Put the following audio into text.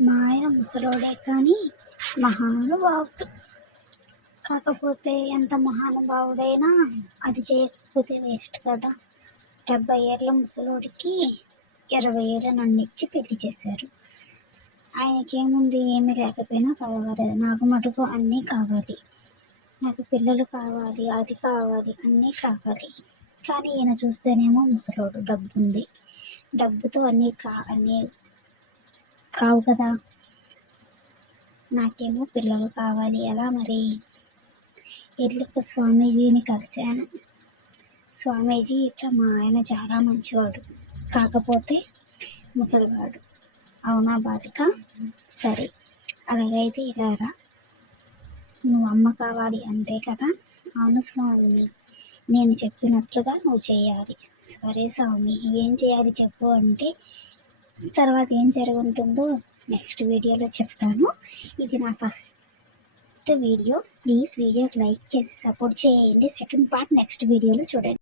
మా ఆయన ముసలోడే కానీ మహానుభావుడు. కాకపోతే ఎంత మహానుభావుడైనా అది చేయకపోతే వేస్ట్ కదా. డెబ్బై ఏళ్ళ ముసలోడికి ఇరవై ఏళ్ళ నన్ను ఇచ్చి పెళ్ళి చేశారు. ఆయనకేముంది ఏమీ లేకపోయినా పర్వాలేదు. నాకు మటుకు అన్నీ కావాలి. నాకు పిల్లలు కావాలి అది కావాలి అన్నీ కావాలి. కానీ ఈయన చూస్తేనేమో ముసలోడు డబ్బు ఉంది డబ్బుతో అన్నీ కా అన్నీ కావు కదా. నాకేమో పిల్లలు కావాలి. ఎలా మరి? ఇల్లుకు స్వామీజీని కలిశాను. స్వామీజీ ఇట్లా మా ఆయన చాలా మంచివాడు. కాకపోతే ముసలివాడు. అవునా బాలిక? సరే. అలాగైతే ఇలా రా. నువ్వు అమ్మ కావాలి అంతే కదా? అవును స్వామి. నేను చెప్పినట్లుగా నువ్వు చేయాలి. సరే స్వామి. ఏం చేయాలి చెప్పు అంటే తర్వాత ఏం జరుగుంటుందో నెక్స్ట్ వీడియోలో చెప్తాను ఇది నా ఫస్ట్ వీడియో. ప్లీజ్ వీడియోకి లైక్ చేసి సపోర్ట్ చేయండి. సెకండ్ పార్ట్ నెక్స్ట్ వీడియోలో చూడండి.